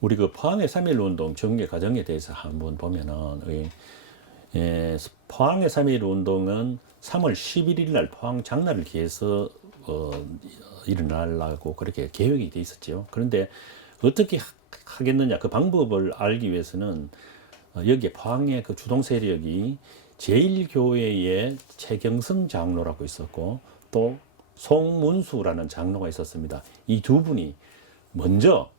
우리 그 포항의 3.1 운동 전개 과정에 대해서 한번 보면은, 포항의 3.1 운동은 3월 11일 날 포항 장날을 기해서 일어나려고 그렇게 계획이 돼 있었죠. 그런데 어떻게 하겠느냐, 그 방법을 알기 위해서는 여기에 포항의 그 주동 세력이 제1교회의 최경성 장로라고 있었고, 또 송문수라는 장로가 있었습니다. 이 두 분이 먼저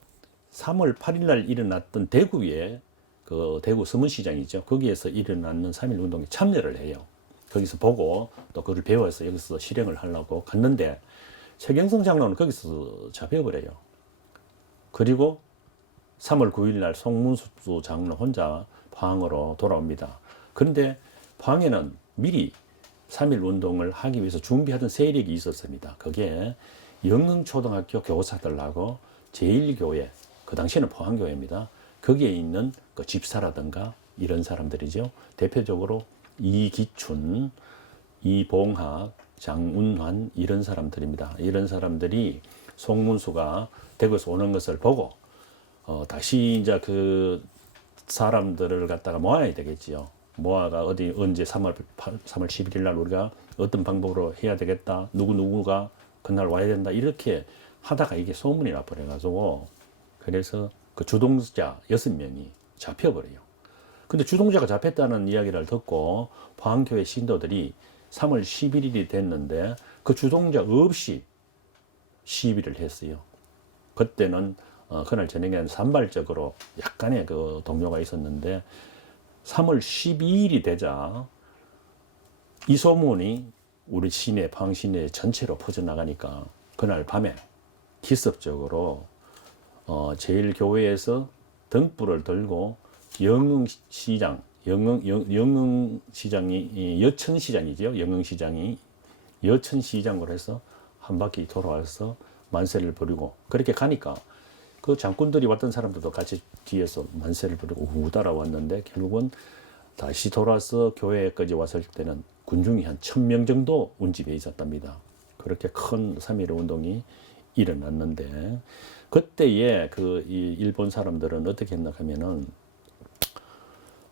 3월 8일 날 일어났던 대구의 그 대구 서문시장이죠. 거기에서 일어났는 3.1 운동에 참여를 해요. 거기서 보고 또 그걸 배워서 여기서 실행을 하려고 갔는데, 최경성 장로는 거기서 잡혀버려요. 그리고 3월 9일 날 송문수 장로 혼자 포항으로 돌아옵니다. 그런데 포항에는 미리 3.1 운동을 하기 위해서 준비하던 세력이 있었습니다. 그게 영흥초등학교 교사들하고 제1교회, 그 당시에는 포항교회입니다. 거기에 있는 그 집사라든가 이런 사람들이죠. 대표적으로 이기춘, 이봉학, 장운환 이런 사람들입니다. 이런 사람들이 송문수가 대구에서 오는 것을 보고 다시 이제 그 사람들을 갖다가 모아야 되겠지요. 모아가 어디 언제 3월 11일 날 우리가 어떤 방법으로 해야 되겠다. 누구가 그날 와야 된다. 이렇게 하다가 이게 소문이 나버려가지고, 그래서 그 주동자 6명이 잡혀버려요. 근데 주동자가 잡혔다는 이야기를 듣고 포항교회 신도들이 3월 11일이 됐는데 그 주동자 없이 시위를 했어요. 그때는 그날 저녁에는 산발적으로 약간의 그 동요가 있었는데, 3월 12일이 되자 이 소문이 우리 시내, 포항 시내 전체로 퍼져나가니까 그날 밤에 기습적으로 제1교회에서 등불을 들고 영흥시장, 영흥시장이 여천시장이죠. 영흥시장이 여천시장으로 해서 한 바퀴 돌아와서 만세를 부리고, 그렇게 가니까 그 장군들이 왔던 사람들도 같이 뒤에서 만세를 부리고 우 따라왔는데, 결국은 다시 돌아서 교회까지 왔을 때는 군중이 한 1,000명 정도 운집에 있었답니다. 그렇게 큰 3.1 운동이 일어났는데, 그때에 이 일본 사람들은 어떻게 했나 하면은,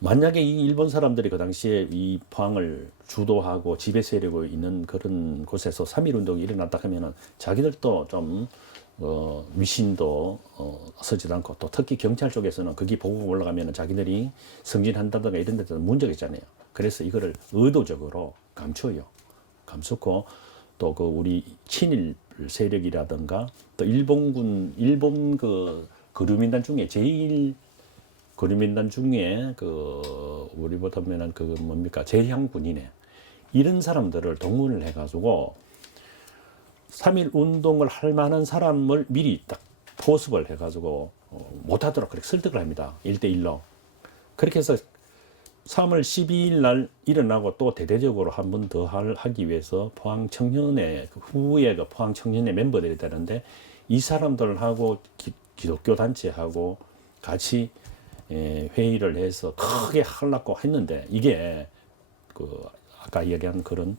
만약에 이 일본 사람들이 그 당시에 이 포항을 주도하고 지배 세력이 있는 그런 곳에서 3.1 운동이 일어났다 하면은 자기들도 좀 위신도 서지도 않고, 또 특히 경찰 쪽에서는 거기 보고 올라가면은 자기들이 승진한다든가 이런 데도 문제가 있잖아요. 그래서 이거를 의도적으로 감춰요. 감추고, 또 그 우리 친일 세력이라든가 또 일본 그 거류민단 중에 제일 거류민단 중에 우리보다 보면은 뭡니까, 제향군이네, 이런 사람들을 동원을 해가지고 3.1 운동을 할 만한 사람을 미리 딱 포섭을 해가지고 못하도록 그렇게 설득을 합니다. 1대1로. 그렇게 해서 3월 12일 날 일어나고, 또 대대적으로 한 번 더 하기 위해서 포항 청년회, 후에 그 포항 청년회 멤버들이 되는데, 이 사람들하고 기독교 단체하고 같이 회의를 해서 크게 하려고 했는데, 이게 아까 얘기한 그런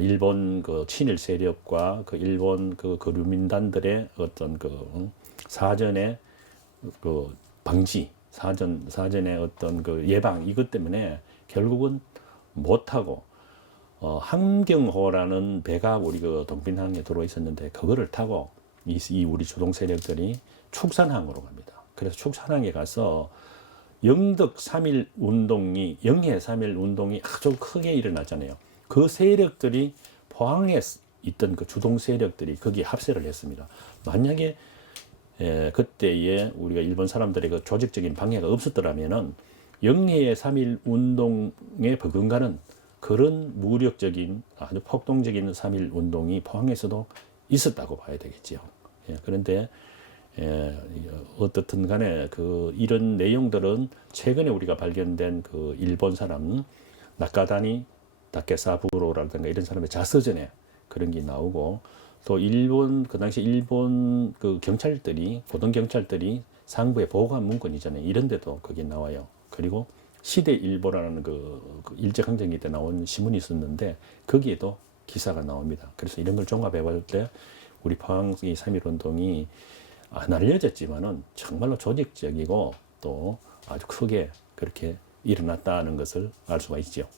일본 그 친일 세력과 그 일본 그 거류민단들의 어떤 사전의 방지, 사전의 어떤 예방, 이것 때문에 결국은 못하고, 함경호라는 배가 우리 동滨항에 들어와 있었는데, 그거를 타고 이 우리 주동 세력들이 축산항으로 갑니다. 그래서 축산항에 가서 영덕 3.1 운동이, 영해 3.1 운동이 아주 크게 일어났잖아요. 그 세력들이 포항에 있던 그 주동 세력들이 거기에 합세를 했습니다. 만약에 그때에 우리가 일본 사람들의 그 조직적인 방해가 없었더라면은 영해의 3.1 운동에 버금가는 그런 무력적인, 아주 폭동적인 3.1 운동이 포항에서도 있었다고 봐야 되겠지요. 그런데 어떻든 간에 이런 내용들은 최근에 우리가 발견된 일본 사람 나카다니 다케사부로라든가 이런 사람의 자서전에 그런 게 나오고, 또 그 당시 일본 경찰들이, 고등 경찰들이 상부에 보고한 문건이잖아요. 이런 데도 거기 나와요. 그리고 시대일보라는 일제강점기 때 나온 신문이 있었는데, 거기에도 기사가 나옵니다. 그래서 이런 걸 종합해 볼 때 우리 포항의 3.1 운동이 안 알려졌지만은 정말로 조직적이고 또 아주 크게 그렇게 일어났다는 것을 알 수가 있죠.